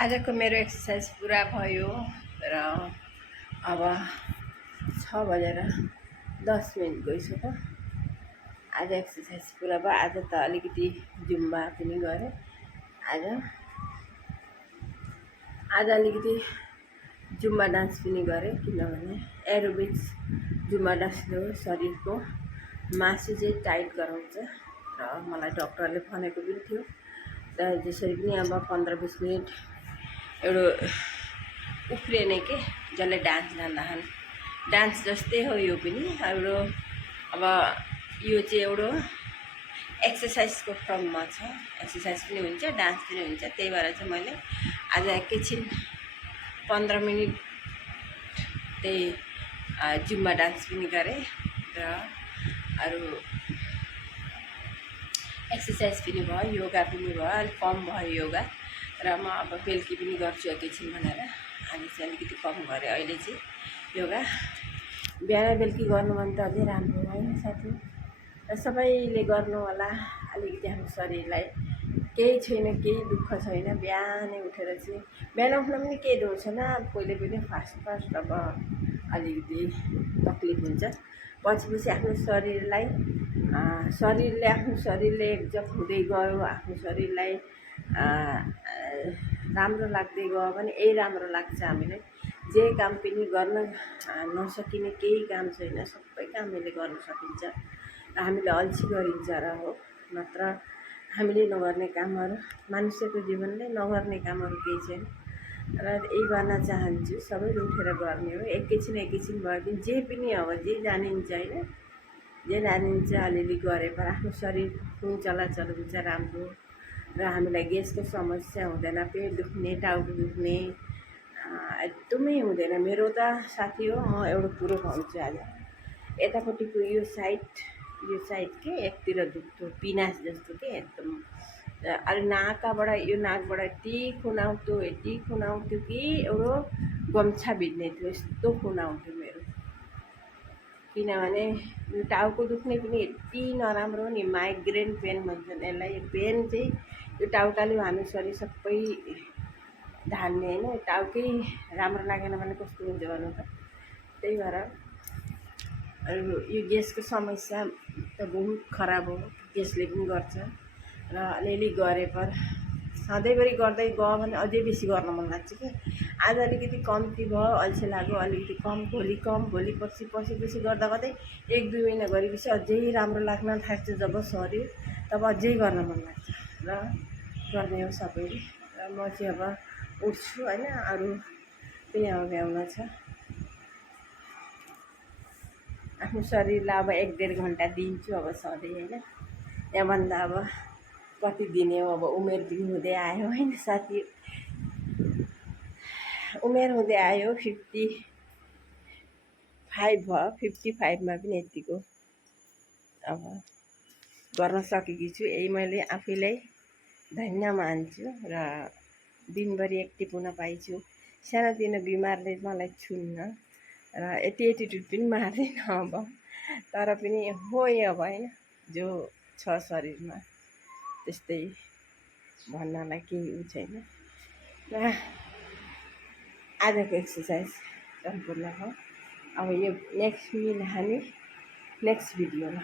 आजको मेरो एक्सर्साइज पुरा भयो र अब 6:10 गइसक्यो। आज एक्सर्साइज पुरा भयो। आज त अलिकति जुम्बा पनि गरेँ। आज अलिकति जुम्बा डान्स पनि गरेँ, किनभने एरोबिक्स जुम्बा डान्सले शरीरको मासु चाहिँ टाइट गराउँछ र मलाई डक्टरले भनेको पनि थियो। र जसरी पनि अब 15-20 मिनट एउटा उफ्रिने के जसले डान्स जान्दाखेरि डान्स जस्तै हो यो पनि हाम्रो। अब यो चाहिँ एउटा एक्सर्साइजको क्रममा छ, एक्सर्साइज पनि हुन्छ डान्स पनि हुन्छ। त्यही भएर चाहिँ मैले आज एकैछिन 15 मिनट त्यही जुम्बा डान्स पनि गरेँ र अरू एक्सर्साइज पनि भयो, योगा पनि भयो। अलिक कम भयो योगा र म अब बेलुकी पनि गर्छु एकैछिन भनेर आज चाहिँ अलिकति कम गरेँ। अहिले चाहिँ योगा बिहान बेलुकी गर्नु भने त अझै राम्रो होइन साथी, र सबैले गर्नु होला। अलिकति हाम्रो शरीरलाई केही छैन, केही दुःख छैन। बिहानै उठेर चाहिँ बिहान उठ्न पनि केही दोष छैन। पहिले फास्ट अब अलिकति तकलिफ हुन्छ, पछि आफ्नो शरीरले एकजट हुँदै गयो, आफ्नो शरीरलाई राम्रो लाग्दै गयो भने यही राम्रो लाग्छ हामीलाई। जे काम पनि गर्न नसकिने केही काम छैन, सबै काम हामीले गर्न सकिन्छ र हामीले अल्छी गरिन्छ र हो। नत्र हामीले नगर्ने कामहरू, मानिसको जीवनले नगर्ने कामहरू केही छैन र यही भन्न चाहन्छु सबैले उठेर गर्ने हो। एकैछिन भए पनि जे पनि अब जे जानिन्छ होइन, जे जानिन्छ अलिअलि गरे पर आफ्नो शरीर खुन चलाचल हुन्छ राम्रो र हामीलाई ग्यासको समस्या हुँदैन, पेट दुख्ने, टाउको दुख्ने एकदमै हुँदैन। मेरो त साथी हो, म एउटा कुरो भन्छु आज, यतापट्टिको यो साइड के एकतिर दुख्थ्यो, पिनास जस्तो के एकदम। अलि यो नाकबाट यति खुन आउँथ्यो कि एउटा गम्छा भिज्ने थियो, यस्तो खुन आउँथ्यो मेरो। किनभने यो टाउको दुख्ने पनि यति नराम्रो नि, माइग्रेन पेन भन्छन् यसलाई। यो पेन चाहिँ यो टाउकाले हाम्रो शरीर सबै धान्ने होइन। टाउकै राम्रो लागेन भने कस्तो हुन्छ भन्नु त। त्यही भएर यो ग्यासको समस्या त बहुत खराब हो, ग्यासले पनि गर्छ र अलिअलि गरे पर सधैँभरि गर्दै गयो भने अझै बेसी गर्न मन लाग्छ कि। आज अलिकति कम्ती भयो, अल्छी लाग्यो, अलिकति कम, भोलि पछि गर्दा 1-2 महिना गरेपछि अझै राम्रो लाग्न थाल्छ जब शरीर, तब अझै गर्न मन लाग्छ र गर्ने हो सबैले। र म चाहिँ अब उठ्छु होइन, अरू पनि अब भ्याउन छ। आफ्नो शरीरलाई अब 1-1.5 घन्टा दिन्छु अब सधैँ होइन। यहाँभन्दा अब कति दिने हो, अब उमेर पनि हुँदै आयो होइन साथी, उमेर हुँदै आयो। 55 भयो, 55मा पनि यतिको अब गर्न सकेकी छु। यही मैले आफैलाई धन्य मान्छु र दिनभरि एक्टिभ हुन पाइछु। सानोतिनो बिमारले मलाई छुन्न र यति एटिट्युड पनि मार्दैन अब, तर पनि हो अब होइन, जो छ शरीरमा त्यस्तै भन्नलाई केही उ छैन। र आजको एक्सर्साइज सम्पूर्ण हो। अब यो नेक्स्ट भिडियोमा